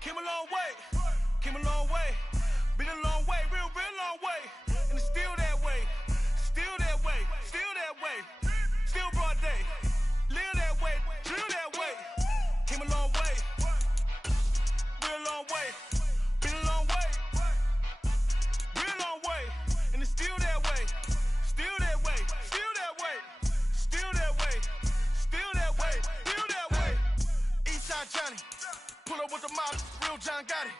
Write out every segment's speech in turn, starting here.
Came a long way, came a long way. Been a long way, real long way. And it's still that way, still that way, still that way. Still broad day, live that way, drill that way. Came a long way, real long way. Been a long way, real long way. And it's still that way, still that way, still that way. Still that way, still that way, still that way. Eastside Johnny, pull up with the model, real John Gotti.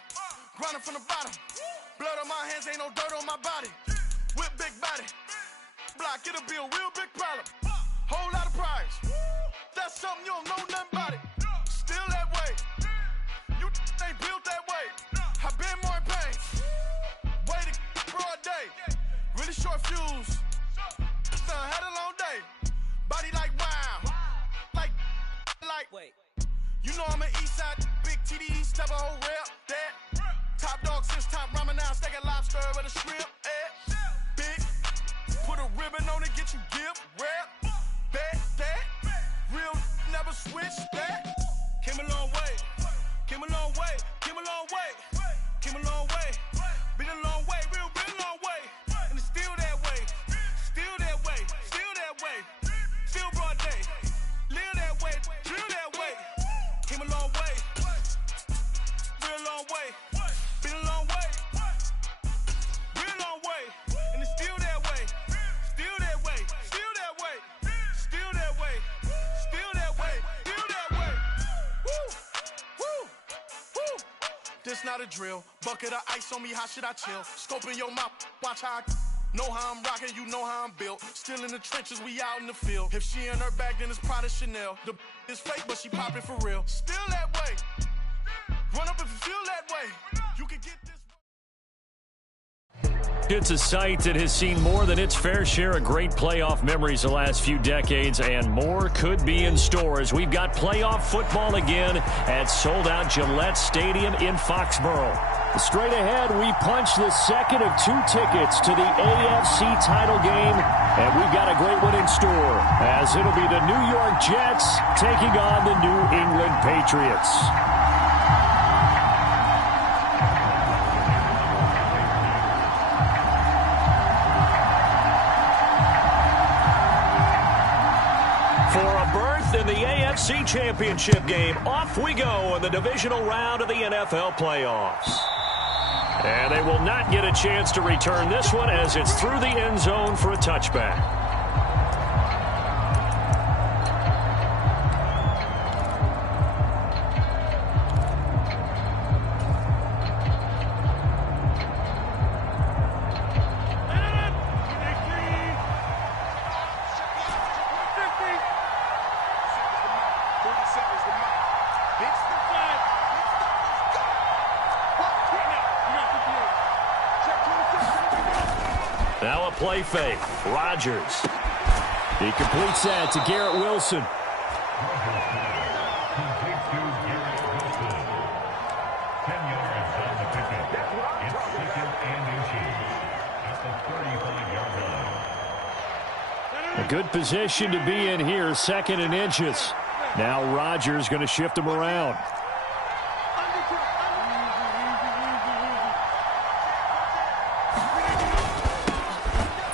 Grinding from the bottom, blood on my hands, ain't no dirt on my body. Whip big body, block, it'll be a real big problem. Whole lot of prize, that's something you don't know nothing about it. Still that way, you ain't built that way. I been more in pain, way to broad day. Really short fuse, son, had a long day. Body like wow, like, wait. You know I'm an Eastside, big TDs, type of whole rep, that. Top dog since top ramen now, steak and lobster with a shrimp, big, put a ribbon on it, get you gift, rep, bet, that. Real, never switch, that. Came a long way, came a long way, came a long way, came a long way. Been a long way, real long way. And it's still that way, still that way, still that way. Still broad day, live that way, drill that way. Came a long way, real long way. Been a long way, real long way. And it's still that way, still that way, still that way. Still that way, still that way, still that way. Woo, woo, woo. This not a drill, bucket of ice on me, how should I chill? Scoping your mouth, watch how I know how I'm rocking, you know how I'm built. Still in the trenches, we out in the field. If she in her bag, then it's Prada Chanel. The is fake, but she popping for real. Still that way. Run up if you feel that way. You can get this. It's a site that has seen more than its fair share of great playoff memories the last few decades, and more could be in store as we've got playoff football again at sold-out Gillette Stadium in Foxborough. Straight ahead, we punch the second of two tickets to the AFC title game, and we've got a great one in store, as it'll be the New York Jets taking on the New England Patriots. For a berth in the AFC Championship game, off we go in the divisional round of the NFL playoffs. And they will not get a chance to return this one as it's through the end zone for a touchback. Now a play fake. Rodgers. He completes that to Garrett Wilson. A good position to be in here, second and inches. Now Rodgers going to shift him around.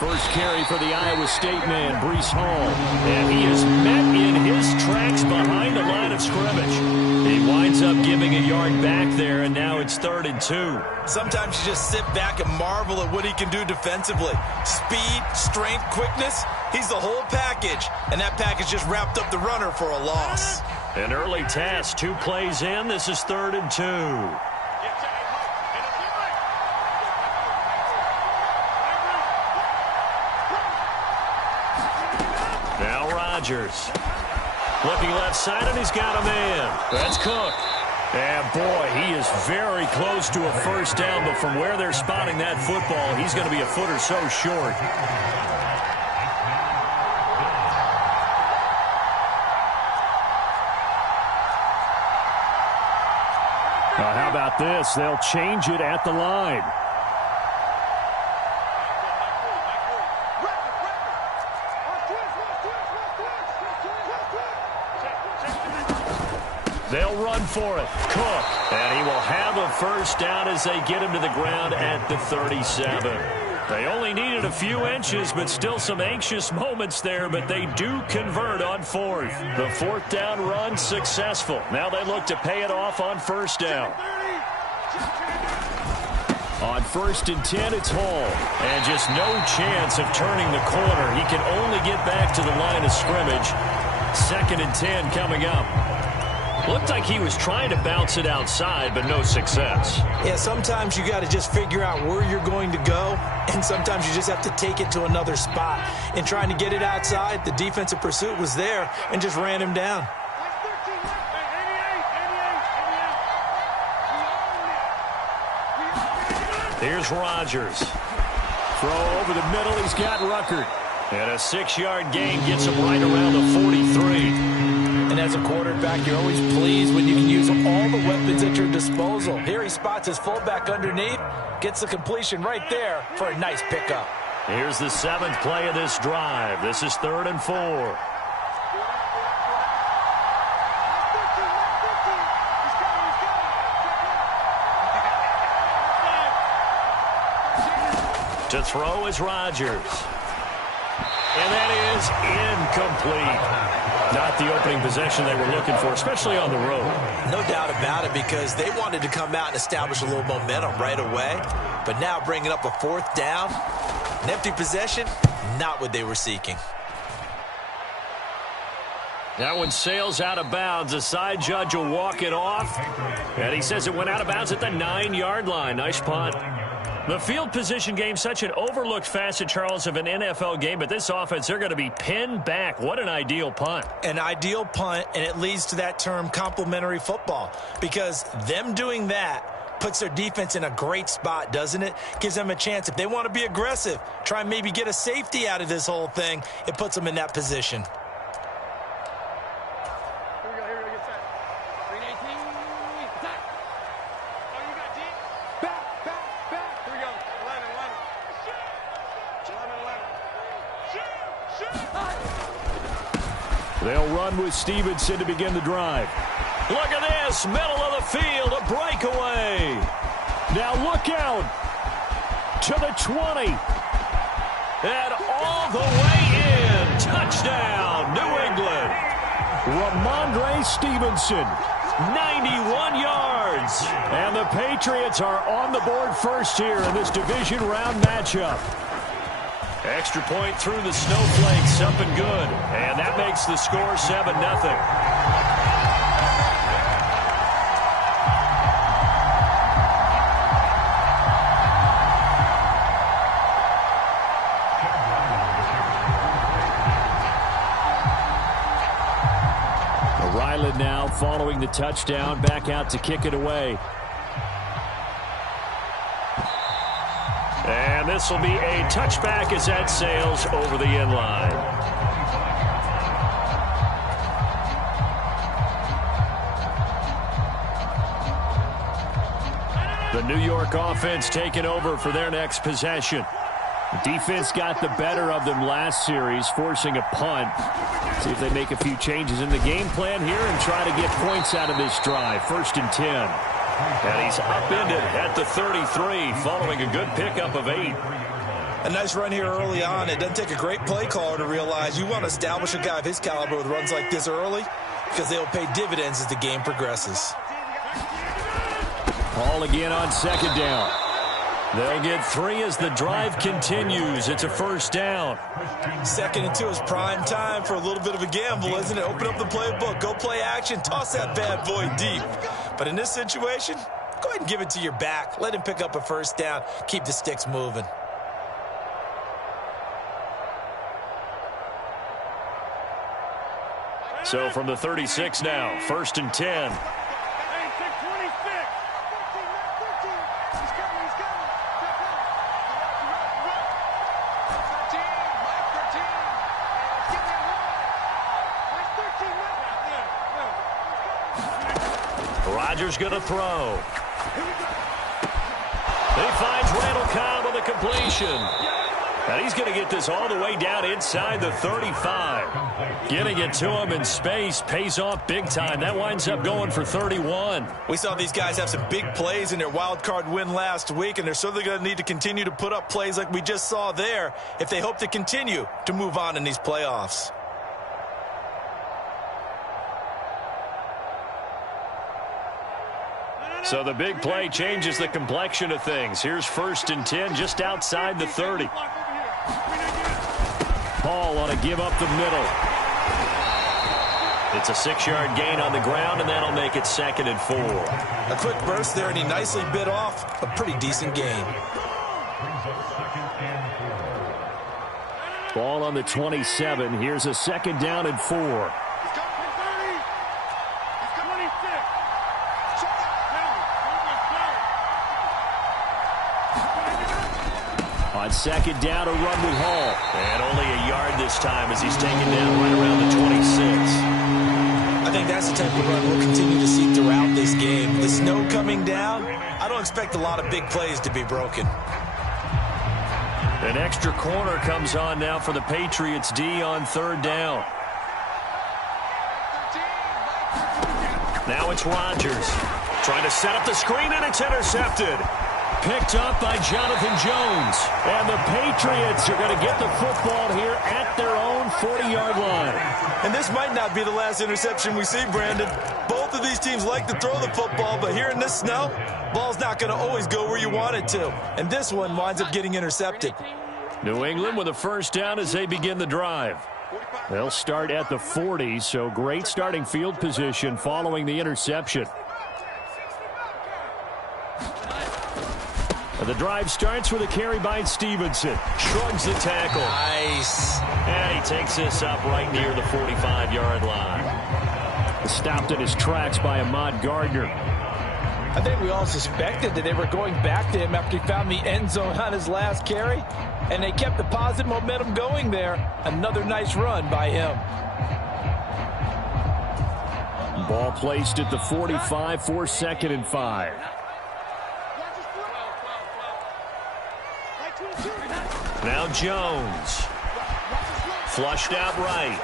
First carry for the Iowa State man, Breece Hall. And he is met in his tracks behind the line of scrimmage. He winds up giving a yard back there, and now it's 3rd and 2. Sometimes you just sit back and marvel at what he can do defensively. Speed, strength, quickness, he's the whole package. And that package just wrapped up the runner for a loss. An early task, 2 plays in. This is 3rd and 2. Rodgers. Looking left side, and he's got a man. That's Cook. And, boy, he is very close to a first down, but from where they're spotting that football, he's going to be a foot or so short. How about this? They'll change it at the line. They'll run for it. Cook. And he will have a first down as they get him to the ground at the 37. They only needed a few inches, but still some anxious moments there, but they do convert on fourth. The fourth down run successful. Now they look to pay it off on first down. On 1st and 10, it's Hall. And just no chance of turning the corner. He can only get back to the line of scrimmage. 2nd and 10 coming up. Looked like he was trying to bounce it outside, but no success. Yeah, sometimes you got to just figure out where you're going to go, and sometimes you just have to take it to another spot. In trying to get it outside, the defensive pursuit was there and just ran him down. Here's Rodgers. Throw over the middle. He's got Ruckert. And a 6-yard gain gets him right around the 43. And as a quarterback, you're always pleased when you can use all the weapons at your disposal. Here he spots his fullback underneath, gets the completion right there for a nice pickup. Here's the 7th play of this drive. This is 3rd and 4. To throw is Rodgers. And that is incomplete. Not the opening possession they were looking for, especially on the road. No doubt about it, because they wanted to come out and establish a little momentum right away. But now bringing up a 4th down, an empty possession, not what they were seeking. That one sails out of bounds. The side judge will walk it off. And he says it went out of bounds at the 9-yard line. Nice punt. The field position game, such an overlooked facet, Charles, of an NFL game, but this offense, they're going to be pinned back. What an ideal punt. An ideal punt, and it leads to that term complementary football, because them doing that puts their defense in a great spot, doesn't it? Gives them a chance. If they want to be aggressive, try and maybe get a safety out of this whole thing, it puts them in that position. They'll run with Stevenson to begin the drive. Look at this, middle of the field, a breakaway. Now look out to the 20. And all the way in. Touchdown, New England. Ramondre Stevenson, 91 yards. And the Patriots are on the board first here in this division round matchup. Extra point through the snowflakes, up and good. And that makes the score 7-0. Ryland now following the touchdown, back out to kick it away. And this will be a touchback as that sails over the end line. The New York offense taking over for their next possession. The defense got the better of them last series, forcing a punt. See if they make a few changes in the game plan here and try to get points out of this drive. 1st and 10. And he's upended at the 33 following a good pickup of 8. A nice run here early on. It doesn't take a great play caller to realize you want to establish a guy of his caliber with runs like this early, because they'll pay dividends as the game progresses. Ball again on 2nd down. They'll get 3 as the drive continues. It's a 1st down. 2nd and 2 is prime time for a little bit of a gamble, isn't it? Open up the playbook, go play action, toss that bad boy deep. But in this situation, go ahead and give it to your back. Let him pick up a 1st down. Keep the sticks moving. So from the 36 now, 1st and 10. Rodgers going to throw. He finds Randall Cobb with a completion. And he's going to get this all the way down inside the 35. Getting it to him in space pays off big time. That winds up going for 31. We saw these guys have some big plays in their wild card win last week, and they're certainly going to need to continue to put up plays like we just saw there if they hope to continue to move on in these playoffs. So the big play changes the complexion of things. Here's 1st and 10 just outside the 30. Ball on a give up the middle. It's a 6-yard gain on the ground, and that'll make it 2nd and 4. A quick burst there, and he nicely bit off a pretty decent gain. Ball on the 27. Here's a 2nd down and 4. On 2nd down, a run with Hall. And only a yard this time as he's taken down right around the 26. I think that's the type of run we'll continue to see throughout this game. The snow coming down, I don't expect a lot of big plays to be broken. An extra corner comes on now for the Patriots D on 3rd down. Now it's Rodgers. Trying to set up the screen, and it's intercepted. Picked up by Jonathan Jones. And the Patriots are going to get the football here at their own 40-yard line. And this might not be the last interception we see, Brandon. Both of these teams like to throw the football, but here in this snow, ball's not going to always go where you want it to. And this one winds up getting intercepted. New England with a 1st down as they begin the drive. They'll start at the 40, so great starting field position following the interception. The drive starts with a carry by Stevenson. Shrugs the tackle. Nice. And he takes this up right near the 45-yard line. Stopped in his tracks by Ahmad Gardner. I think we all suspected that they were going back to him after he found the end zone on his last carry, and they kept the positive momentum going there. Another nice run by him. Ball placed at the 45 for 2nd and 5. Now Jones. Flushed out right.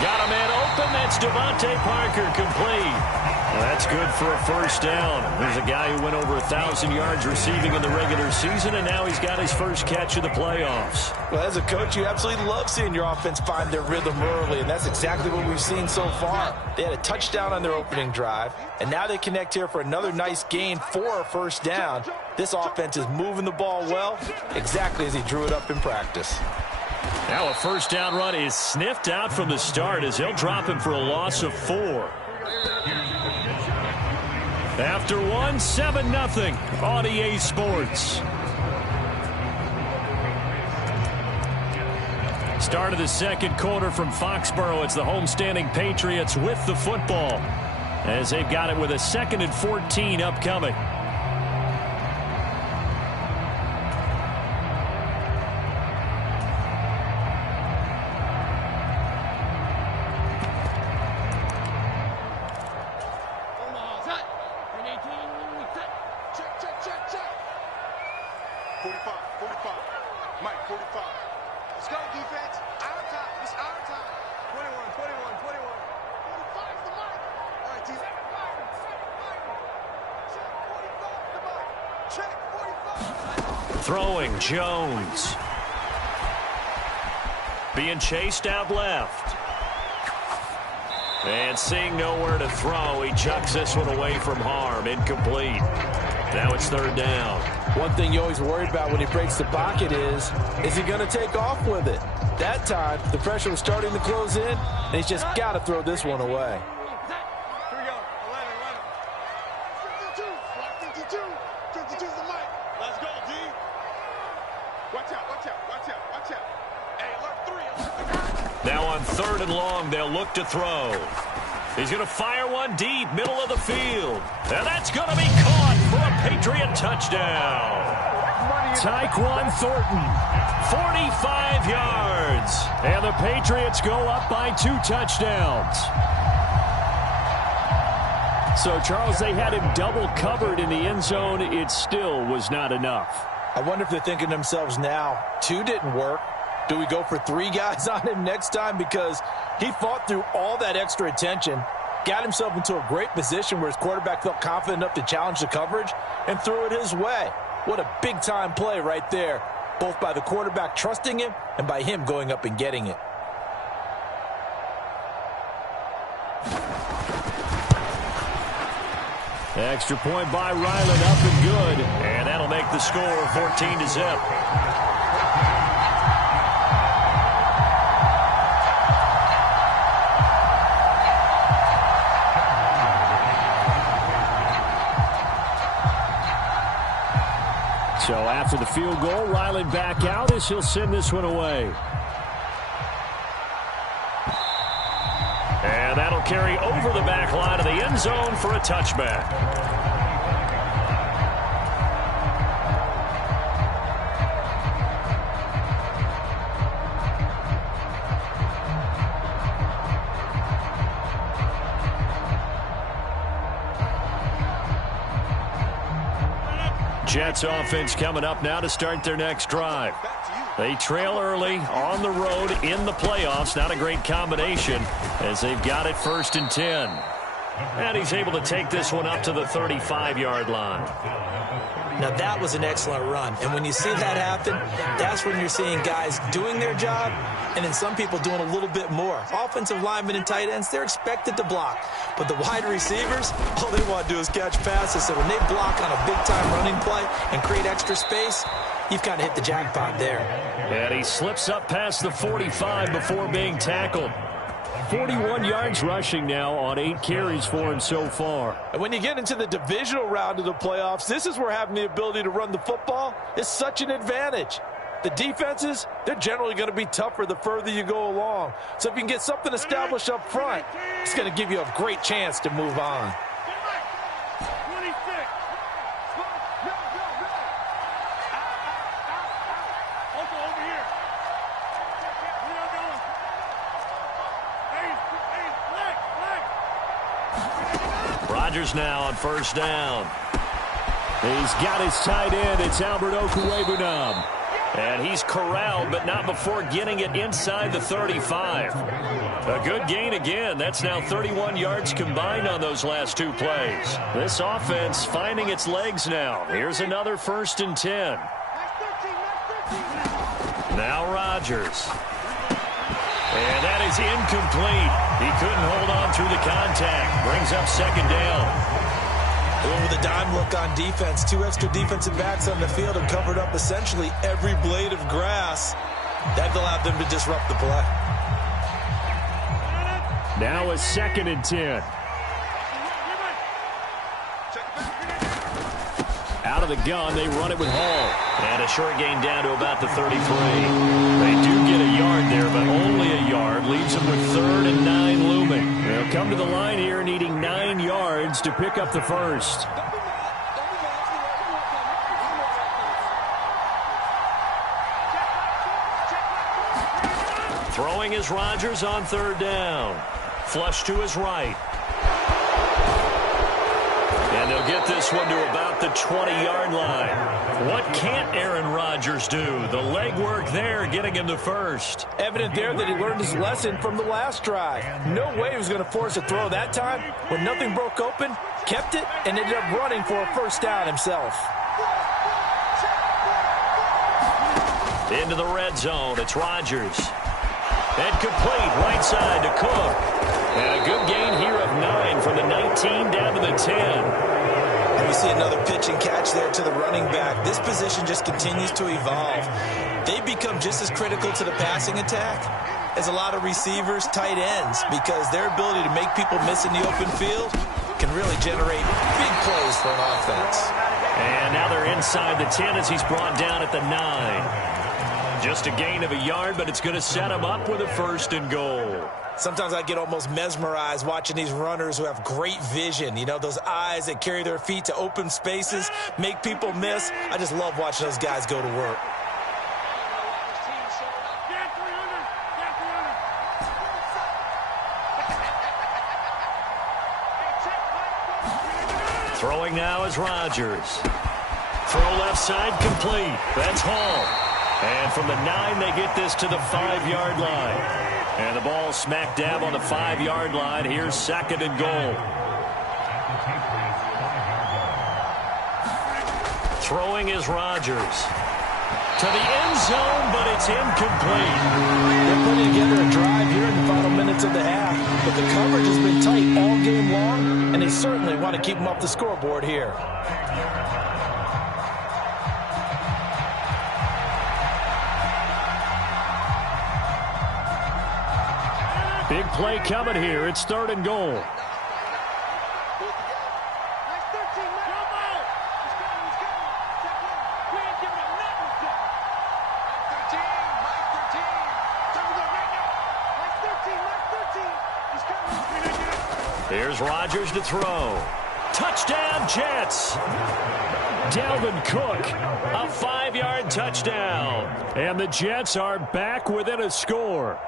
Got a man open. That's Devontae Parker complete. Well, that's good for a 1st down. There's a guy who went over 1,000 yards receiving in the regular season, and now he's got his first catch of the playoffs. Well, as a coach, you absolutely love seeing your offense find their rhythm early, and that's exactly what we've seen so far. They had a touchdown on their opening drive, and now they connect here for another nice gain for a 1st down. This offense is moving the ball well, exactly as he drew it up in practice. Now a 1st down run is sniffed out from the start as they'll drop him for a loss of 4. After 1, 7-0 on EA Sports. Start of the 2nd quarter from Foxborough. It's the homestanding Patriots with the football as they've got it with a 2nd and 14 upcoming. Throwing Jones. Being chased out left. And seeing nowhere to throw, he chucks this one away from harm. Incomplete. Now it's 3rd down. One thing you always worried about when he breaks the pocket is he going to take off with it? That time, the pressure was starting to close in, and he's just got to throw this one away. Here we go. 11. 52. 52 is the mic. Let's go, D. Watch out, watch out, watch out, watch out. Hey, alert 3. Now on 3rd and long, they'll look to throw. He's going to fire one deep, middle of the field. And that's going to be caught for a Patriot touchdown. Tyquan Thornton, 45 yards. And the Patriots go up by 2 touchdowns. So, Charles, they had him double covered in the end zone. It still was not enough. I wonder if they're thinking to themselves now, 2 didn't work. Do we go for 3 guys on him next time? Because he fought through all that extra attention, got himself into a great position where his quarterback felt confident enough to challenge the coverage and threw it his way. What a big-time play right there, both by the quarterback trusting him and by him going up and getting it. Extra point by Ryland, up and good. And that'll make the score 14-0. So after the field goal, Ryland back out as he'll send this one away. And that'll carry over the back line of the end zone for a touchback. Jets offense coming up now to start their next drive. They trail early on the road in the playoffs. Not a great combination as they've got it 1st and 10. And he's able to take this one up to the 35-yard line. Now, that was an excellent run. And when you see that happen, that's when you're seeing guys doing their job and then some people doing a little bit more. Offensive linemen and tight ends, they're expected to block. But the wide receivers, all they want to do is catch passes. So when they block on a big-time running play and create extra space, you've kind of hit the jackpot there. And he slips up past the 45 before being tackled. 41 yards rushing now on 8 carries for him so far. And when you get into the divisional round of the playoffs, this is where having the ability to run the football is such an advantage. The defenses, they're generally going to be tougher the further you go along. So if you can get something established up front, it's going to give you a great chance to move on. Rodgers now on 1st down. He's got his tight end. It's Albert Okwuegbunam. And he's corralled, but not before getting it inside the 35. A good gain again. That's now 31 yards combined on those last 2 plays. This offense finding its legs now. Here's another 1st and 10. Now Rodgers. And that is incomplete. He couldn't hold on through the contact. Brings up 2nd down. With a dime look on defense, 2 extra defensive backs on the field and covered up essentially every blade of grass. That allowed them to disrupt the play. Now a 2nd and 10. Out of the gun, they run it with Hall. And a short gain down to about the 33. They do get a yard there, but only a yard. Leaves them with 3rd and 9 looming. They'll come to the line here needing 9 yards to pick up the first. Throwing is Rodgers on 3rd down. Flush to his right. And they'll get this one to about the 20-yard line. What can't Aaron Rodgers do? The legwork there getting him the first. Evident there that he learned his lesson from the last drive. No way he was going to force a throw that time. When nothing broke open, kept it, and ended up running for a 1st down himself. Into the red zone. It's Rodgers. And complete right side to Cook. And a good gain here of 9 from the 19 down to the 10. And we see another pitch and catch there to the running back. This position just continues to evolve. They become just as critical to the passing attack as a lot of receivers, tight ends, because their ability to make people miss in the open field can really generate big plays for an offense. And now they're inside the 10 as he's brought down at the 9. Just a gain of a yard, but it's going to set him up with a 1st and goal. Sometimes I get almost mesmerized watching these runners who have great vision. You know, those eyes that carry their feet to open spaces, make people miss. I just love watching those guys go to work. Throwing now is Rodgers. Throw left side complete. That's Hall. And from the 9, they get this to the 5-yard line. And the ball smack dab on the 5-yard line. Here's 2nd and goal. Throwing is Rodgers. To the end zone, but it's incomplete. They're putting together a drive here in the final minutes of the half, but the coverage has been tight all game long, and they certainly want to keep them off the scoreboard here. Big play coming here. It's 3rd and goal. Here's Rodgers to throw. Touchdown, Jets. Dalvin Cook, a 5-yard touchdown. And the Jets are back within a score.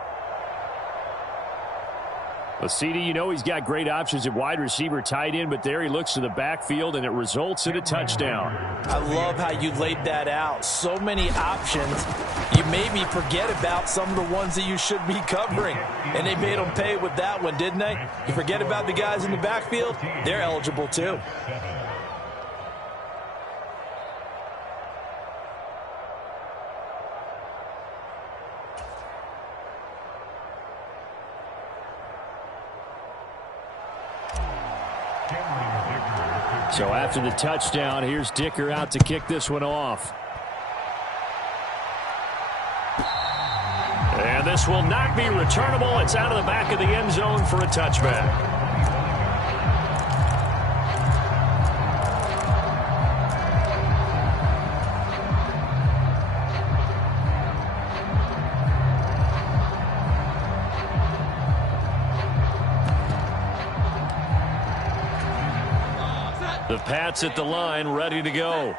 Well, CD, you know he's got great options at wide receiver, tight end, but there he looks to the backfield, and it results in a touchdown. I love how you laid that out. So many options. You maybe forget about some of the ones that you should be covering, and they made them pay with that one, didn't they? You forget about the guys in the backfield, they're eligible too. So after the touchdown, here's Dicker out to kick this one off. And this will not be returnable. It's out of the back of the end zone for a touchback. The Pats at the line, ready to go.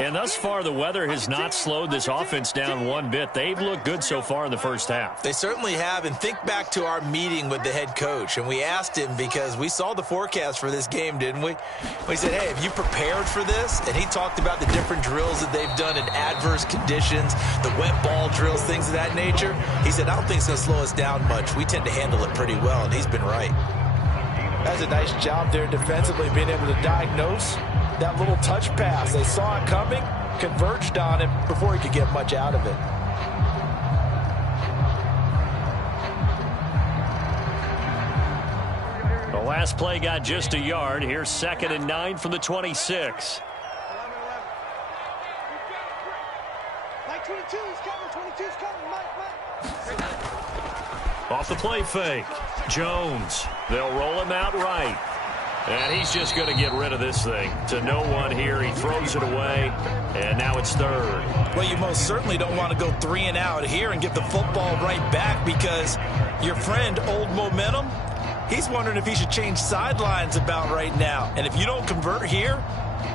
And thus far, the weather has not slowed this offense down one bit. They've looked good so far in the first half. They certainly have. And think back to our meeting with the head coach. And we asked him, because we saw the forecast for this game, didn't we? We said, hey, have you prepared for this? And he talked about the different drills that they've done in adverse conditions, the wet ball drills, things of that nature. He said, I don't think it's going to slow us down much. We tend to handle it pretty well, and he's been right. That's a nice job there defensively, being able to diagnose that little touch pass. They saw it coming, converged on it before he could get much out of it. The last play got just a yard. Here's 2nd and 9 from the 26. Off the play fake. Jones. They'll roll him out right. And he's just going to get rid of this thing. To no one here. He throws it away. And now it's 3rd. Well, you most certainly don't want to go 3 and out here and get the football right back, because your friend, Old Momentum, he's wondering if he should change sidelines about right now. And if you don't convert here,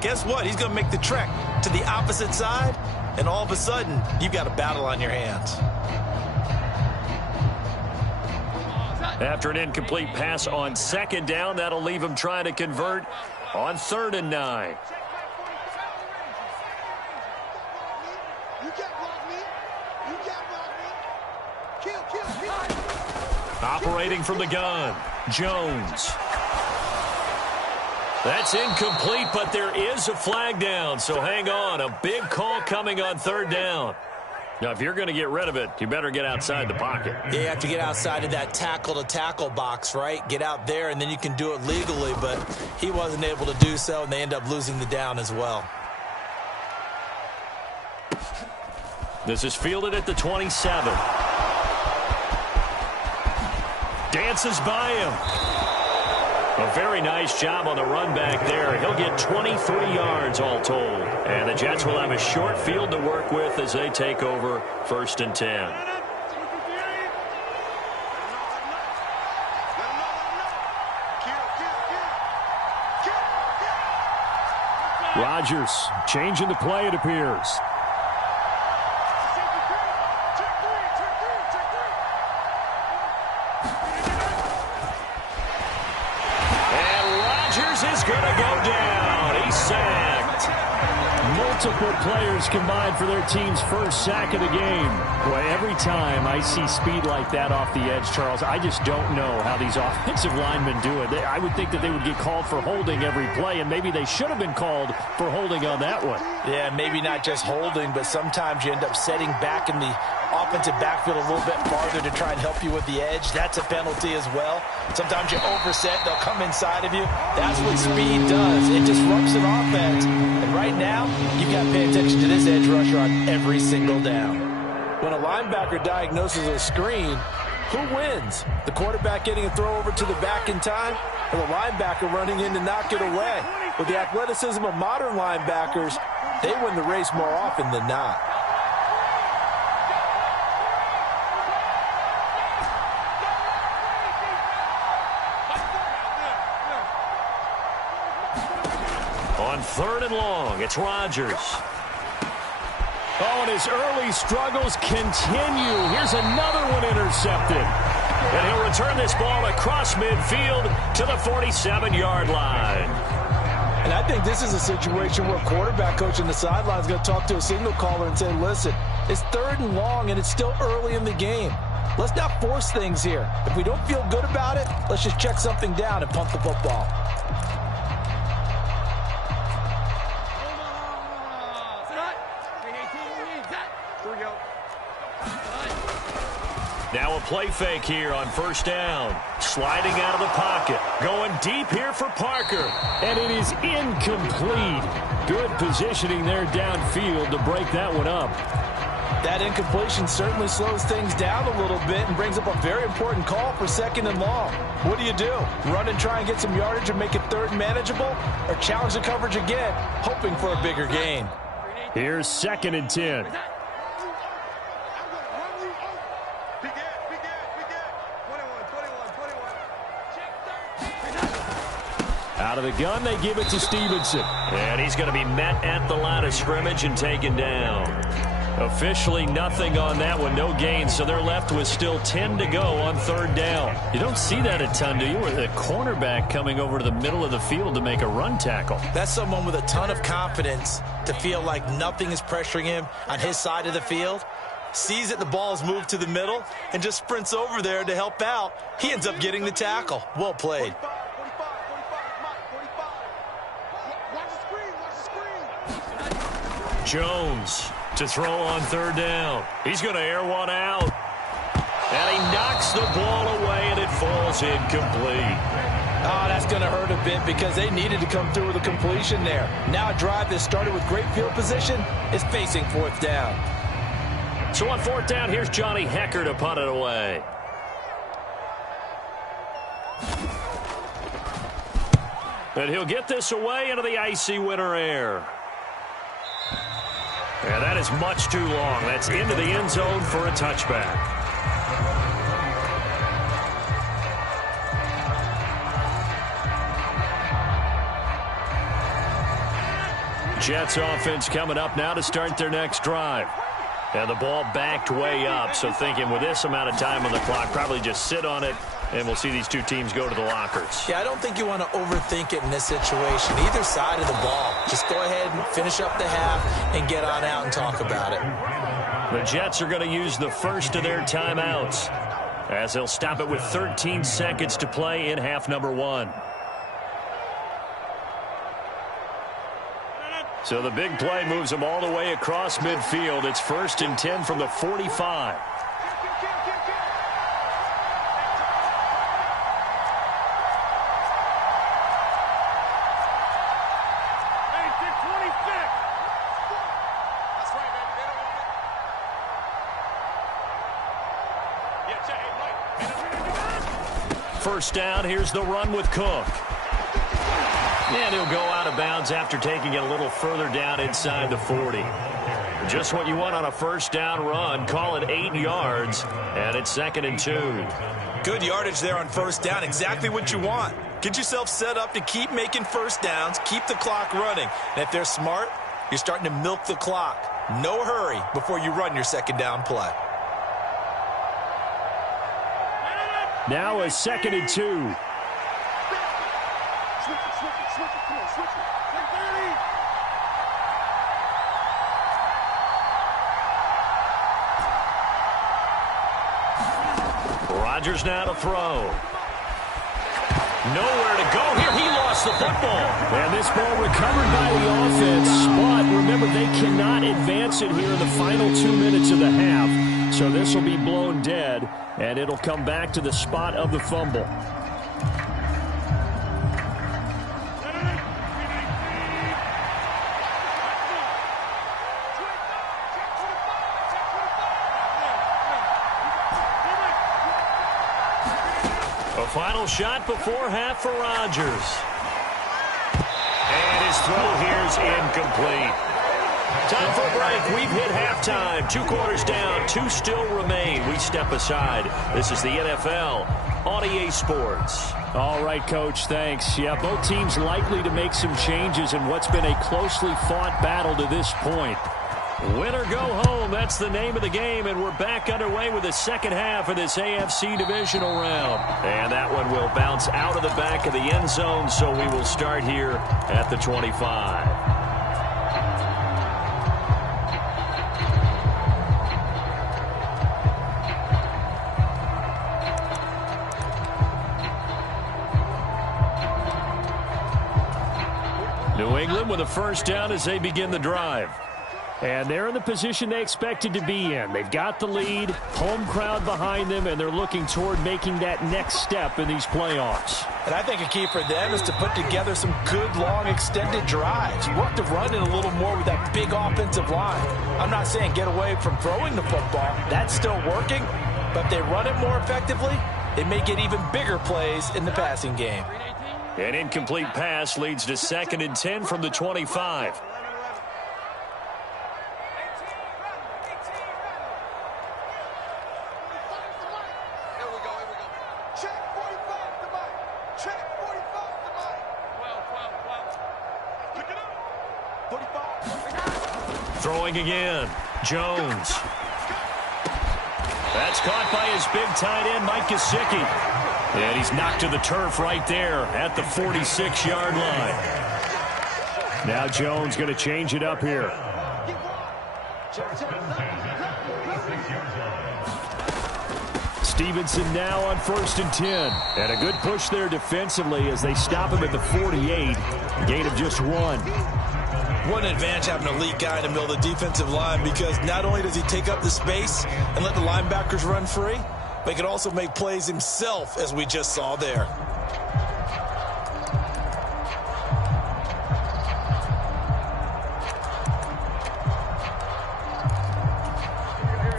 guess what? He's going to make the trek to the opposite side, and all of a sudden, you've got a battle on your hands. After an incomplete pass on 2nd down, that'll leave him trying to convert on 3rd and 9. Operating from the gun, Jones. That's incomplete, but there is a flag down, so hang on. A big call coming on 3rd down. Now, if you're going to get rid of it, you better get outside the pocket. Yeah, you have to get outside of that tackle-to-tackle box, right? Get out there, and then you can do it legally, but he wasn't able to do so, and they end up losing the down as well. This is fielded at the 27. Dances by him. A very nice job on the run back there. He'll get 23 yards all told. And the Jets will have a short field to work with as they take over 1st and 10. Rodgers changing the play, it appears. multiple players combined for their team's first sack of the game. Boy, every time I see speed like that off the edge, Charles, I just don't know how these offensive linemen do it. I would think that they would get called for holding every play, and maybe they should have been called for holding on that one. Yeah, maybe not just holding, but sometimes you end up setting back in the offensive backfield a little bit farther to try and help you with the edge. That's a penalty as well. Sometimes you overset, they'll come inside of you. That's what speed does. It disrupts an offense. And right now, you've got to pay attention to this edge rusher on every single down. When a linebacker diagnoses a screen, who wins? The quarterback getting a throw over to the back in time, or the linebacker running in to knock it away? With the athleticism of modern linebackers, they win the race more often than not. On 3rd and long, it's Rodgers. Oh, and his early struggles continue. Here's another one intercepted. And he'll return this ball across midfield to the 47-yard line. And I think this is a situation where a quarterback coach on the sideline is going to talk to a signal caller and say, listen, it's 3rd and long and it's still early in the game. Let's not force things here. If we don't feel good about it, let's just check something down and punt the football. Now a play fake here on 1st down. Sliding out of the pocket. Going deep here for Parker. And it is incomplete. Good positioning there downfield to break that one up. That incompletion certainly slows things down a little bit and brings up a very important call for 2nd and long. What do? Run and try and get some yardage and make it 3rd manageable? Or challenge the coverage again, hoping for a bigger gain? Here's 2nd and 10. Out of the gun, they give it to Stevenson. And he's going to be met at the line of scrimmage and taken down. Officially nothing on that one, no gain, so they're left with still 10 to go on 3rd down. You don't see that a ton, do you? With a cornerback coming over to the middle of the field to make a run tackle. That's someone with a ton of confidence to feel like nothing is pressuring him on his side of the field. Sees that the ball is moved to the middle and just sprints over there to help out. He ends up getting the tackle. Well played. Jones to throw on 3rd down. He's going to air one out. And he knocks the ball away, and it falls incomplete. Oh, that's going to hurt a bit because they needed to come through with a completion there. Now a drive that started with great field position is facing 4th down. So on 4th down, here's Johnny Hecker to punt it away. And he'll get this away into the icy winter air. And that is much too long. That's into the end zone for a touchback. Jets offense coming up now to start their next drive. And the ball backed way up, so thinking with this amount of time on the clock, probably just sit on it, and we'll see these two teams go to the lockers. Yeah, I don't think you want to overthink it in this situation. Either side of the ball. Just go ahead and finish up the half and get on out and talk about it. The Jets are going to use the first of their timeouts as they'll stop it with 13 seconds to play in half number 1. So the big play moves them all the way across midfield. It's 1st and 10 from the 45. First down, here's the run with Cook. And he'll go out of bounds after taking it a little further down inside the 40. Just what you want on a first down run. Call it 8 yards, and it's 2nd and 2. Good yardage there on first down. Exactly what you want. Get yourself set up to keep making first downs, keep the clock running. And if they're smart, you're starting to milk the clock. No hurry before you run your second down play. Now a 2nd and 2. Rodgers now to throw. Nowhere to go here. He lost the football. And this ball recovered by the offense. But remember, they cannot advance it here in the final 2 minutes of the half. So this will be blown dead, and it'll come back to the spot of the fumble. A final shot before half for Rodgers. And his throw here's incomplete. Time for a break. We've hit halftime. 2 quarters down. 2 still remain. We step aside. This is the NFL on EA Sports. All right, Coach, thanks. Yeah, both teams likely to make some changes in what's been a closely fought battle to this point. Win or go home, that's the name of the game, and we're back underway with the second half of this AFC divisional round. And that one will bounce out of the back of the end zone, so we will start here at the 25. New England with a first down as they begin the drive. And they're in the position they expected to be in. They've got the lead, home crowd behind them, and they're looking toward making that next step in these playoffs. And I think a key for them is to put together some good, long, extended drives. Work the run in a little more with that big offensive line. I'm not saying get away from throwing the football. That's still working. But if they run it more effectively, they may get even bigger plays in the passing game. An incomplete pass leads to 2nd and 10 from the 25. Throwing again. Jones. That's caught by his big tight end, Mike Gesicki. And he's knocked to the turf right there at the 46-yard line. Now Jones going to change it up here. Stevenson now on 1st and 10. And a good push there defensively as they stop him at the 48. Gain of just 1. What an advantage having an elite guy in the middle of the defensive line, because not only does he take up the space and let the linebackers run free, but he can also make plays himself, as we just saw there.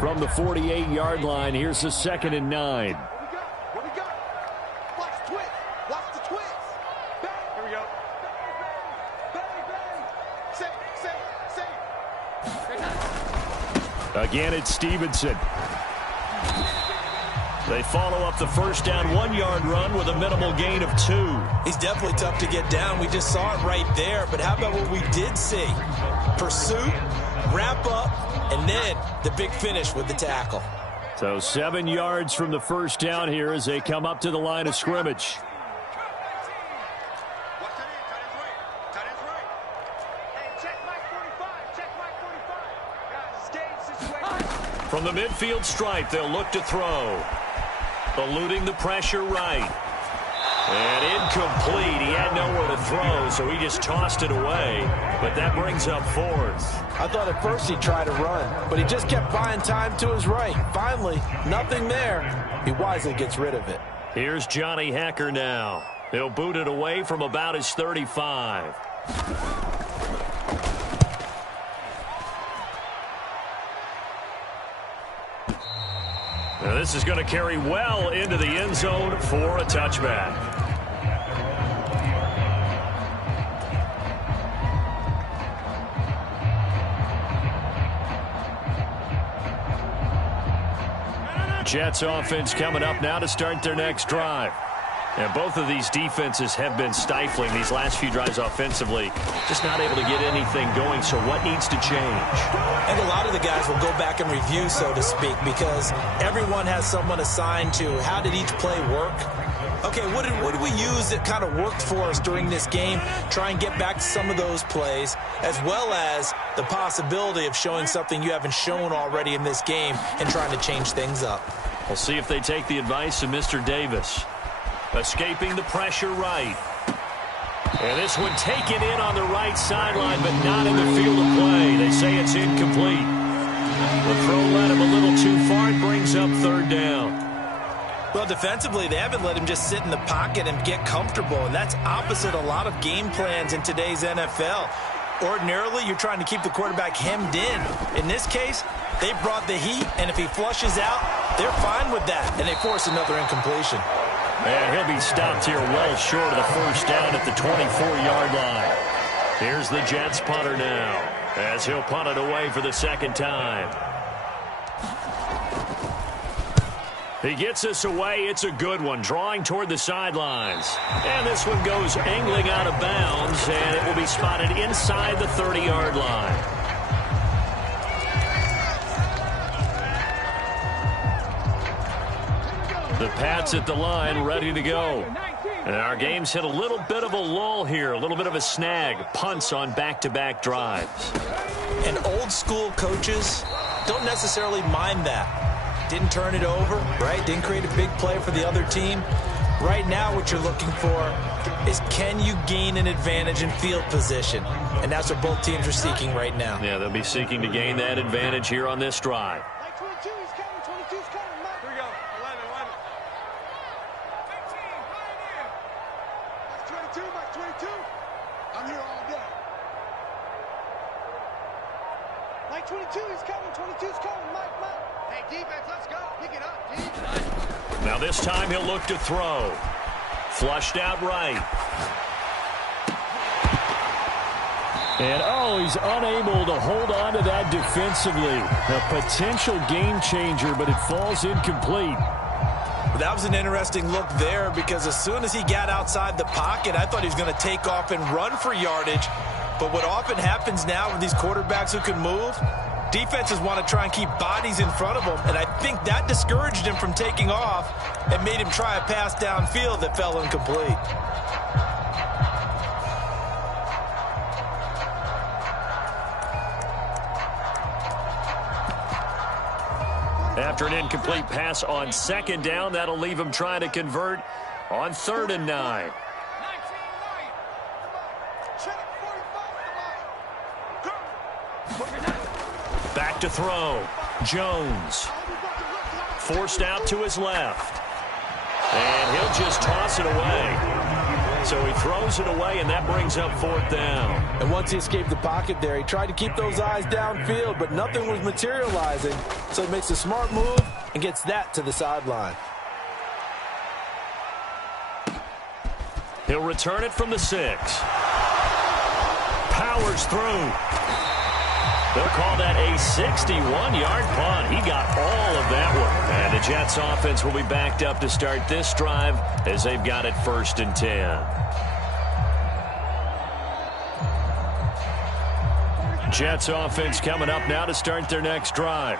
From the 48-yard line, here's the 2nd and 9. What we got? Watch the twist. Watch the twist. Bang. Here we go. Bang, bang. Save. Again, it's Stevenson. They follow up the first down 1-yard run with a minimal gain of 2. He's definitely tough to get down. We just saw it right there. But how about what we did see? Pursuit, wrap up, and then the big finish with the tackle. So 7 yards from the first down here as they come up to the line of scrimmage. From the midfield stripe, they'll look to throw. Eluding the pressure right. And incomplete. He had nowhere to throw, so he just tossed it away. But that brings up 4th. I thought at first he'd try to run, but he just kept buying time to his right. Finally, nothing there. He wisely gets rid of it. Here's Johnny Hacker now. He'll boot it away from about his 35. Now this is going to carry well into the end zone for a touchback. Jets offense coming up now to start their next drive. And both of these defenses have been stifling these last few drives offensively. Just not able to get anything going, so what needs to change? And a lot of the guys will go back and review, so to speak, because everyone has someone assigned to how did each play work. Okay, what did we use that kind of worked for us during this game? Try and get back to some of those plays, as well as the possibility of showing something you haven't shown already in this game and trying to change things up. We'll see if they take the advice of Mr. Davis. Escaping the pressure right. And this one taken in on the right sideline, but not in the field of play. They say it's incomplete. The throw led him a little too far and brings up third down. Well, defensively, they haven't let him just sit in the pocket and get comfortable, and that's opposite a lot of game plans in today's NFL. Ordinarily, you're trying to keep the quarterback hemmed in. In this case, they brought the heat, and if he flushes out, they're fine with that, and they force another incompletion. And he'll be stopped here well short of the first down at the 24-yard line. Here's the Jets punter now, as he'll punt it away for the second time. He gets us away. It's a good one, drawing toward the sidelines. And this one goes angling out of bounds, and it will be spotted inside the 30-yard line. The Pats at the line, ready to go. And our game's hit a little bit of a lull here, a little bit of a snag. Punts on back-to-back drives. And old-school coaches don't necessarily mind that. Didn't turn it over, right? Didn't create a big play for the other team. Right now what you're looking for is, can you gain an advantage in field position? And that's what both teams are seeking right now. Yeah, they'll be seeking to gain that advantage here on this drive. Now this time he'll look to throw. Flushed out right. And, he's unable to hold on to that defensively. A potential game changer, but it falls incomplete. That was an interesting look there, because as soon as he got outside the pocket, I thought he was going to take off and run for yardage. But what often happens now with these quarterbacks who can move, defenses want to try and keep bodies in front of them, and I think that discouraged him from taking off and made him try a pass downfield that fell incomplete. After an incomplete pass on second down, that'll leave him trying to convert on 3rd and 9. Back to throw. Jones. Forced out to his left. And he'll just toss it away. So he throws it away, and that brings up 4th down. And once he escaped the pocket there, he tried to keep those eyes downfield, but nothing was materializing. So he makes a smart move and gets that to the sideline. He'll return it from the 6. Powers through. They'll call that a 61-yard punt. He got all of that one. And the Jets offense will be backed up to start this drive as they've got it 1st and 10. Jets offense coming up now to start their next drive.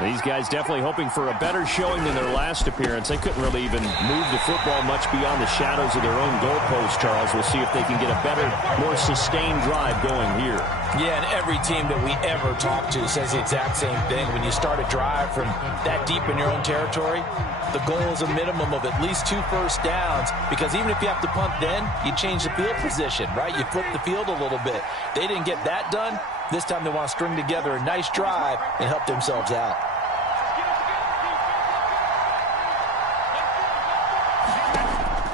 These guys definitely hoping for a better showing than their last appearance. They couldn't really even move the football much beyond the shadows of their own goalpost, Charles. We'll see if they can get a better, more sustained drive going here. Yeah, and every team that we ever talk to says the exact same thing. When you start a drive from that deep in your own territory, the goal is a minimum of at least 2 first downs, because even if you have to punt then, you change the field position, right? You flip the field a little bit. They didn't get that done. This time they want to string together a nice drive and help themselves out.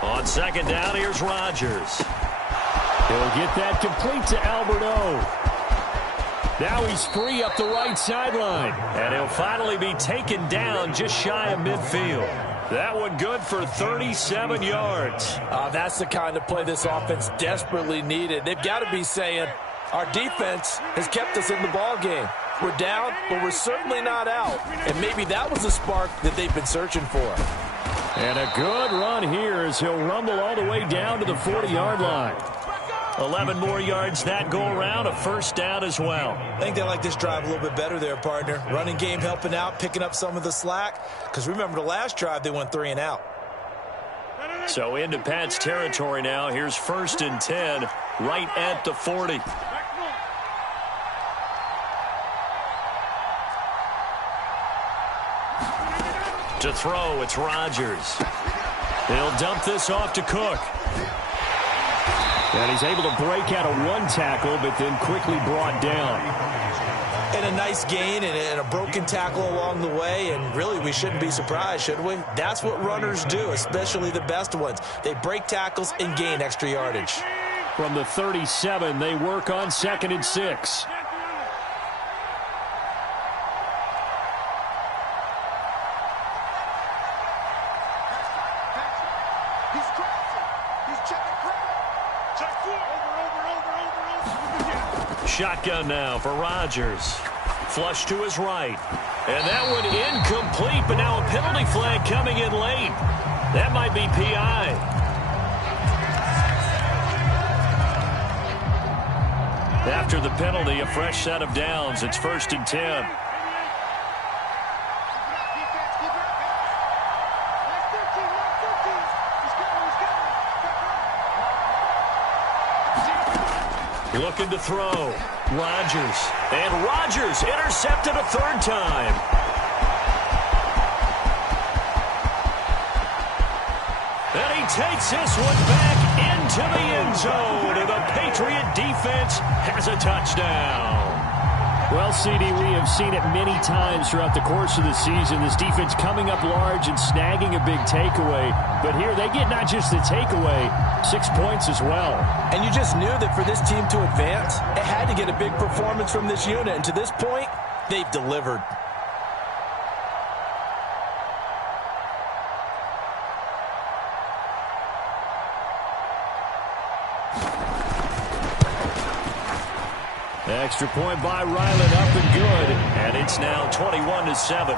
On 2nd down, here's Rodgers. He'll get that complete to Alberto. Now he's free up the right sideline. And he'll finally be taken down just shy of midfield. That one good for 37 yards. That's the kind of play this offense desperately needed. They've got to be saying, our defense has kept us in the ball game. We're down, but we're certainly not out. And maybe that was the spark that they've been searching for. And a good run here as he'll rumble all the way down to the 40-yard line. 11 more yards that go around, a 1st down as well. I think they like this drive a little bit better there, partner. Running game helping out, picking up some of the slack. Because remember, the last drive, they went 3 and out. So into Pat's territory now. Here's 1st and 10, right at the 40. To throw, it's Rodgers. He'll dump this off to Cook. And he's able to break out of one tackle, but then quickly brought down. And a nice gain and a broken tackle along the way, and really we shouldn't be surprised, should we? That's what runners do, especially the best ones. They break tackles and gain extra yardage. From the 37, they work on 2nd and 6. Shotgun now for Rodgers. Flush to his right. And that one incomplete, but now a penalty flag coming in late. That might be PI. After the penalty, a fresh set of downs. It's 1st and 10. Looking to throw. Rodgers. And Rodgers intercepted a 3rd time. And he takes this one back into the end zone. And the Patriot defense has a touchdown. Well, CD, we have seen it many times throughout the course of the season. This defense coming up large and snagging a big takeaway. But here they get not just the takeaway, 6 points as well. And you just knew that for this team to advance, it had to get a big performance from this unit. And to this point, they've delivered. Extra point by Ryland, up and good. And it's now 21-7.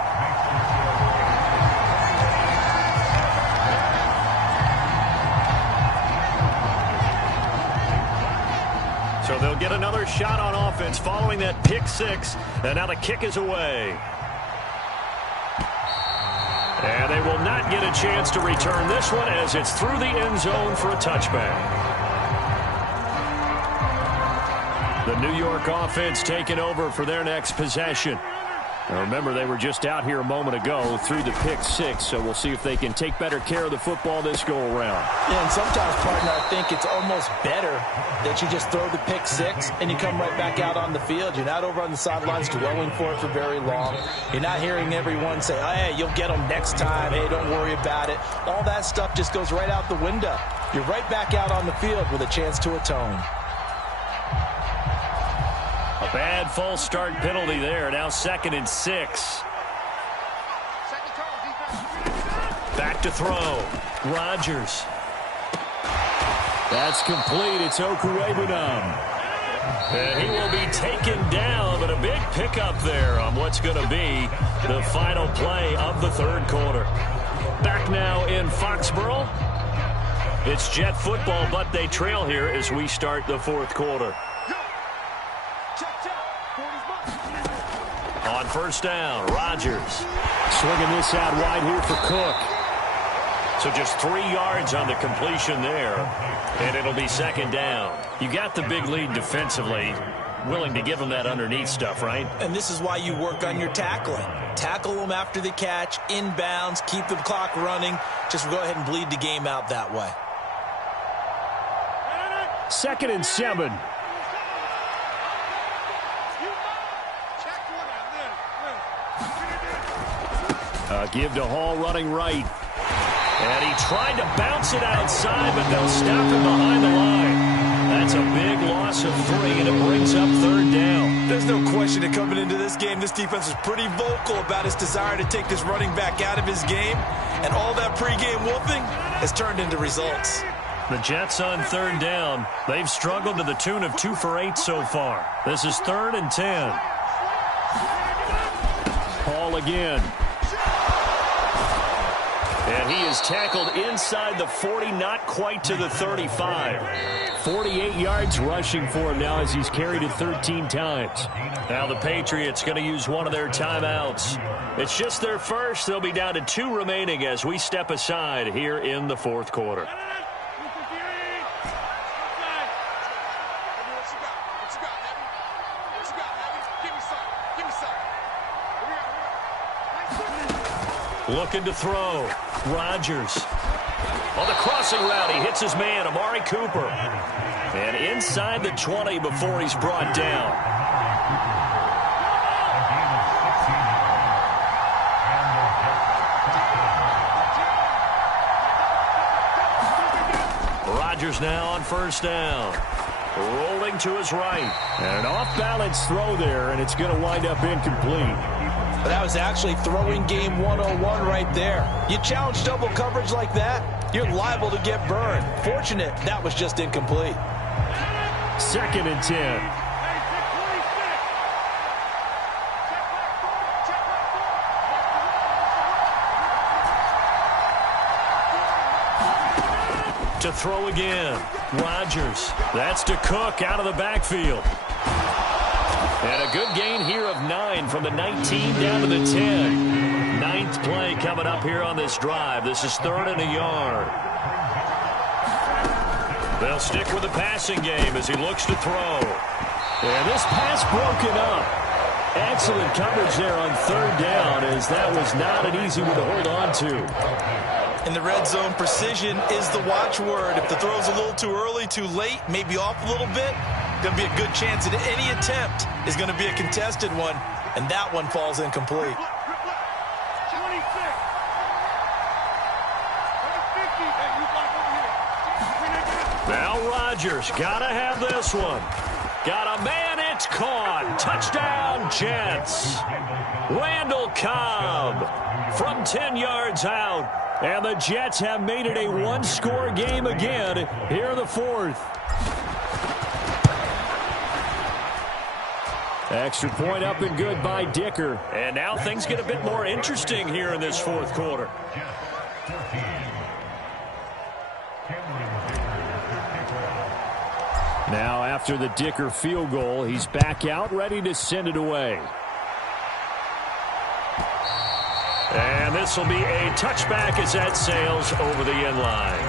So they'll get another shot on offense following that pick 6. And now the kick is away. And they will not get a chance to return this one as it's through the end zone for a touchback. The New York offense taking over for their next possession. Now remember, they were just out here a moment ago through the pick 6, so we'll see if they can take better care of the football this go-around. Yeah, and sometimes, partner, I think it's almost better that you just throw the pick 6 and you come right back out on the field. You're not over on the sidelines dwelling for it for very long. You're not hearing everyone say, oh, hey, you'll get them next time. Hey, don't worry about it. All that stuff just goes right out the window. You're right back out on the field with a chance to atone. A bad false start penalty there. Now 2nd and 6. Back to throw. Rodgers. That's complete. It's Okuwebunam. And he will be taken down, but a big pickup there on what's going to be the final play of the 3rd quarter. Back now in Foxborough. It's Jet football, but they trail here as we start the 4th quarter. On 1st down, Rodgers. Swinging this out wide here for Cook. So just 3 yards on the completion there, and it'll be 2nd down. You got the big lead defensively, willing to give them that underneath stuff, right? And this is why you work on your tackling. Tackle them after the catch, inbounds, keep the clock running. Just go ahead and bleed the game out that way. 2nd and 7. Give to Hall running right. And he tried to bounce it outside, but they'll stop him behind the line. That's a big loss of 3, and it brings up 3rd down. There's no question that coming into this game, this defense is pretty vocal about his desire to take this running back out of his game. And all that pregame wolfing has turned into results. The Jets on 3rd down. They've struggled to the tune of 2 for 8 so far. This is 3rd and 10. Hall again. And he is tackled inside the 40, not quite to the 35. 48 yards rushing for him now as he's carried it 13 times. Now the Patriots going to use one of their timeouts. It's just their first. They'll be down to 2 remaining as we step aside here in the 4th quarter. Looking to throw. Rodgers. On the crossing route, he hits his man, Amari Cooper. And inside the 20 before he's brought down. Rodgers now on first down. Rolling to his right. And an off-balance throw there, and it's going to wind up incomplete. That was actually throwing game 101 right there. You challenge double coverage like that, you're liable to get burned. Fortunate, that was just incomplete. 2nd and 10. To throw again. Rodgers. That's to Cook out of the backfield. And a good gain here of 9 from the 19 down to the 10. 9th play coming up here on this drive. This is 3rd and a yard. They'll stick with the passing game as he looks to throw. And this pass broken up. Excellent coverage there on 3rd down, as that was not an easy one to hold on to. In the red zone, precision is the watchword. If the throw's a little too early, too late, maybe off a little bit, going to be a good chance that any attempt is going to be a contested one, and that one falls incomplete. Now Rodgers got to have this one. Got a man, it's caught. Touchdown, Jets. Randall Cobb from 10 yards out. And the Jets have made it a one-score game again here in the 4th. Extra point up and good by Dicker. And now things get a bit more interesting here in this 4th quarter. Now after the Dicker field goal, he's back out ready to send it away. And this will be a touchback as that sails over the end line.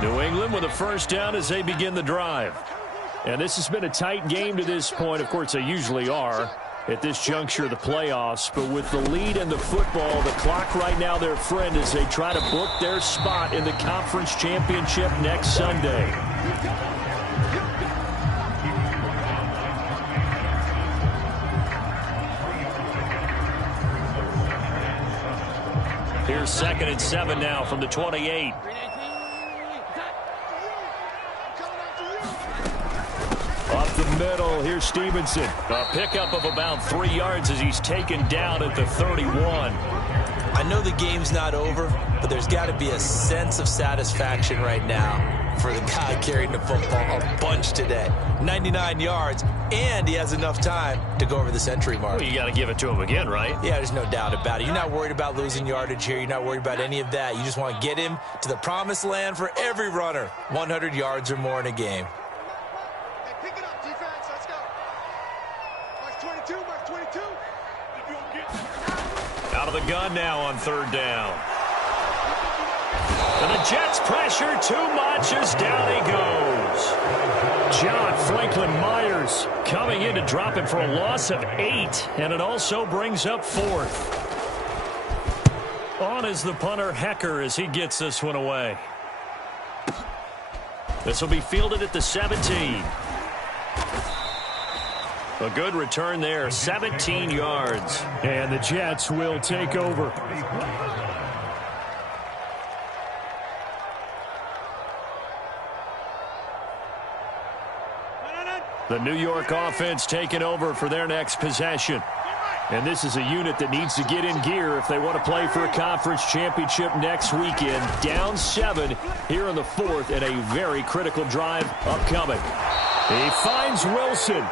New England with a first down as they begin the drive. And this has been a tight game to this point. Of course, they usually are at this juncture of the playoffs. But with the lead in the football, the clock right now their friend as they try to book their spot in the conference championship next Sunday. Here's 2nd and 7 now from the 28. Up the middle, here's Stevenson. A pickup of about 3 yards as he's taken down at the 31. I know the game's not over, but there's got to be a sense of satisfaction right now for the guy carrying the football a bunch today. 99 yards, and he has enough time to go over the century mark. Well, you got to give it to him again, right? Yeah, there's no doubt about it. You're not worried about losing yardage here. You're not worried about any of that. You just want to get him to the promised land for every runner. 100 yards or more in a game. Out of the gun now on 3rd down. And the Jets pressure too much as down he goes. John Franklin Myers coming in to drop him for a loss of 8. And it also brings up 4th. On is the punter Hecker as he gets this one away. This will be fielded at the 17. A good return there, 17 yards. And the Jets will take over. The New York offense taking over for their next possession. And this is a unit that needs to get in gear if they want to play for a conference championship next weekend. Down 7 here in the 4th and a very critical drive upcoming. He finds Wilson.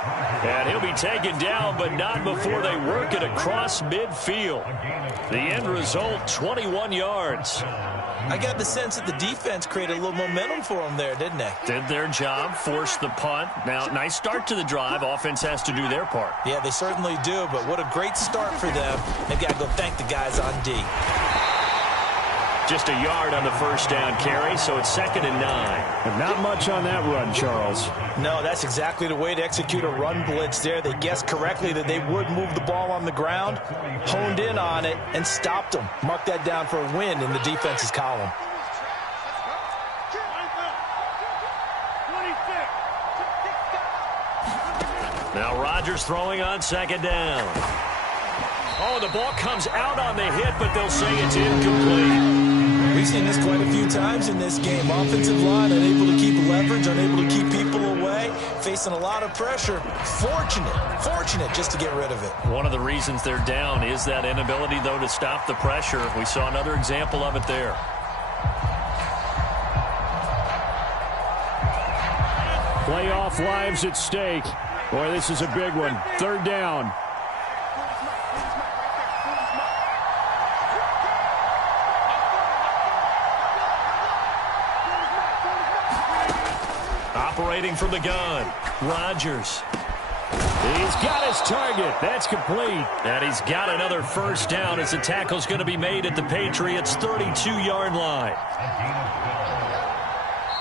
And he'll be taken down, but not before they work it across midfield. The end result, 21 yards. I got the sense that the defense created a little momentum for them there, didn't they? Did their job, forced the punt. Now, nice start to the drive. Offense has to do their part. Yeah, they certainly do, but what a great start for them. They've got to go thank the guys on D. Just a yard on the first down carry, so it's 2nd and 9. And not much on that run, Charles. No, that's exactly the way to execute a run blitz there. They guessed correctly that they would move the ball on the ground, honed in on it, and stopped them. Mark that down for a win in the defense's column. Now Rodgers throwing on 2nd down. Oh, the ball comes out on the hit, but they'll say it's incomplete. We've seen this quite a few times in this game. Offensive line unable to keep leverage, unable to keep people away, facing a lot of pressure. Fortunate just to get rid of it. One of the reasons they're down is that inability, though, to stop the pressure. We saw another example of it there. Playoff lives at stake. Boy, this is a big one. 3rd down. Operating from the gun, Rodgers. He's got his target. That's complete. And he's got another first down as the tackle's going to be made at the Patriots' 32-yard line.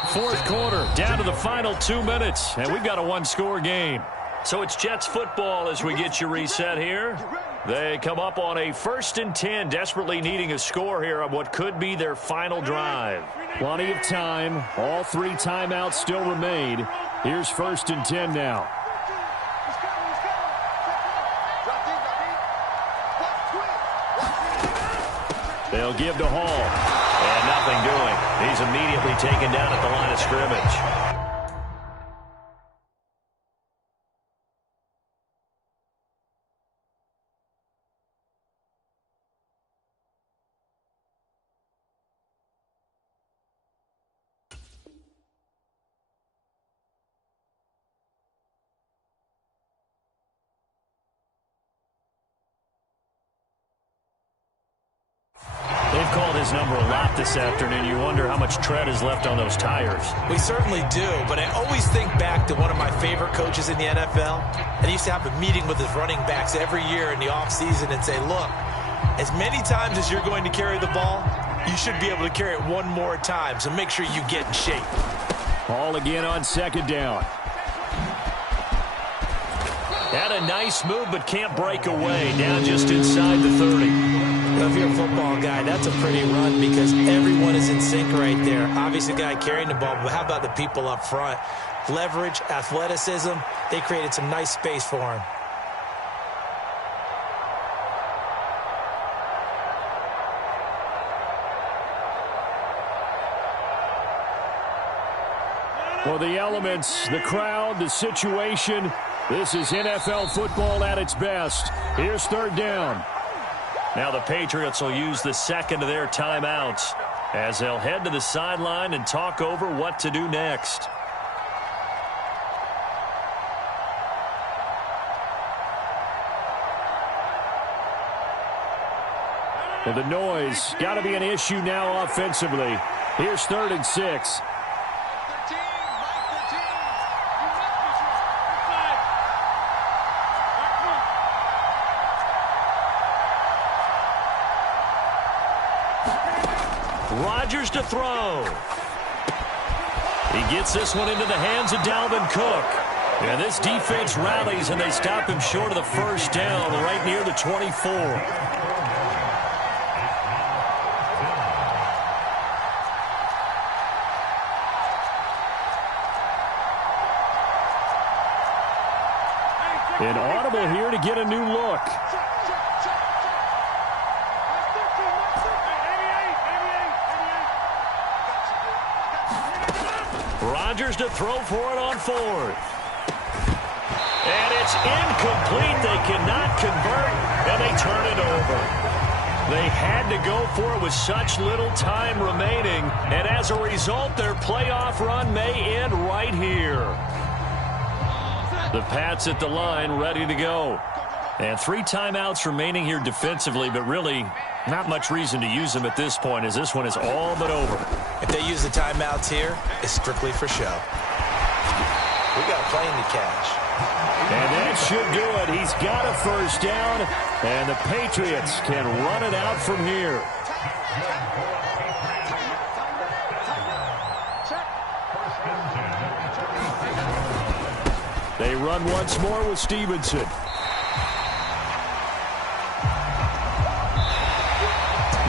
4th quarter, down to the final 2 minutes, and we've got a one-score game. So it's Jets football as we get you reset here. They come up on a 1st and 10, desperately needing a score here on what could be their final drive. Plenty of time. All 3 timeouts still remain. Here's 1st and 10 now. They'll give to Hall. And nothing doing. He's immediately taken down at the line of scrimmage. They've called his number a lot this afternoon. You wonder how much tread is left on those tires. We certainly do, but I always think back to one of my favorite coaches in the NFL. And he used to have a meeting with his running backs every year in the offseason and say, look, as many times as you're going to carry the ball, you should be able to carry it one more time, so make sure you get in shape. Ball again on 2nd down. Had a nice move, but can't break away. Down just inside the 30. If you're a football guy, that's a pretty run because everyone is in sync right there. Obviously, the guy carrying the ball, but how about the people up front? Leverage, athleticism, they created some nice space for him. Well, the elements, the crowd, the situation, this is NFL football at its best. Here's 3rd down. Now the Patriots will use the 2nd of their timeouts as they'll head to the sideline and talk over what to do next. Well, the noise got to be an issue now offensively. Here's 3rd and 6. Rodgers to throw. He gets this one into the hands of Dalvin Cook. And this defense rallies, and they stop him short of the first down right near the 24. An audible here to get a new look. Rodgers to throw for it on 4th. And it's incomplete. They cannot convert, and they turn it over. They had to go for it with such little time remaining, and as a result, their playoff run may end right here. The Pats at the line, ready to go. And 3 timeouts remaining here defensively, but really not much reason to use them at this point, as this one is all but over. If they use the timeouts here, it's strictly for show. We got a plane to catch. And that should do it. He's got a first down, and the Patriots can run it out from here. run once more with Stevenson.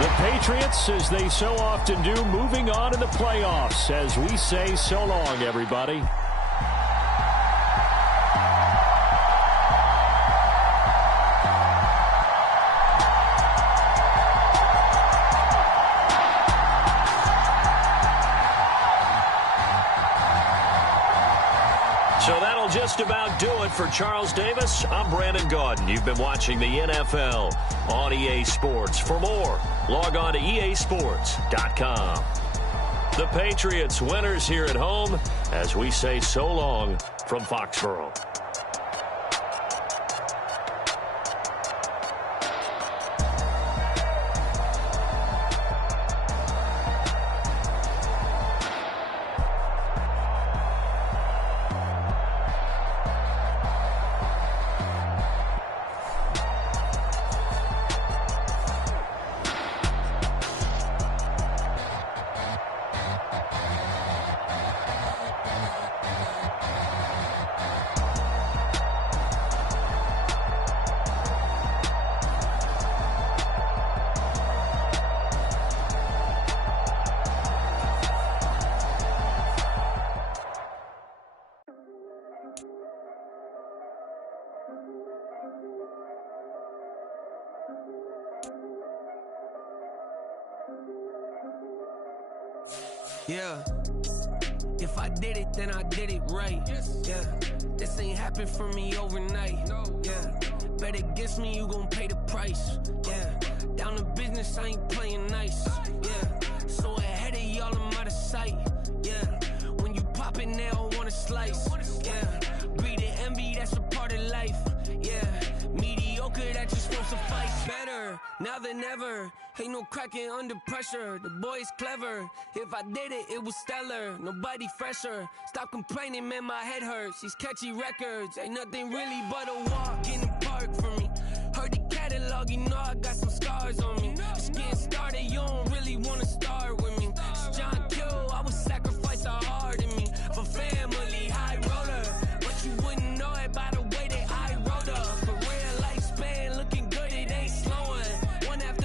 The Patriots, as they so often do, moving on in the playoffs as we say so long, everybody. So that'll just about do it for Charles Davis. I'm Brandon Gaudin. You've been watching the NFL on EA Sports. For more, log on to easports.com. The Patriots winners here at home as we say so long from Foxborough. Yeah, if I did it, then I did it right. Yeah, this ain't happened for me overnight. Yeah, bet against me, you gon' pay the price. Yeah, down to business, I ain't playing nice. Yeah, so ahead of y'all, I'm out of sight. Yeah, when you poppin', they don't wanna slice. Yeah, breeding envy, that's a part of life. Yeah, mediocre, that just won't suffice. Better now than ever. Ain't no cracking under pressure. The boy's clever. If I did it, it was stellar. Nobody fresher. Stop complaining, man, my head hurts. These catchy records ain't nothing really but a walk in the park for me. Heard the catalog, you know I got some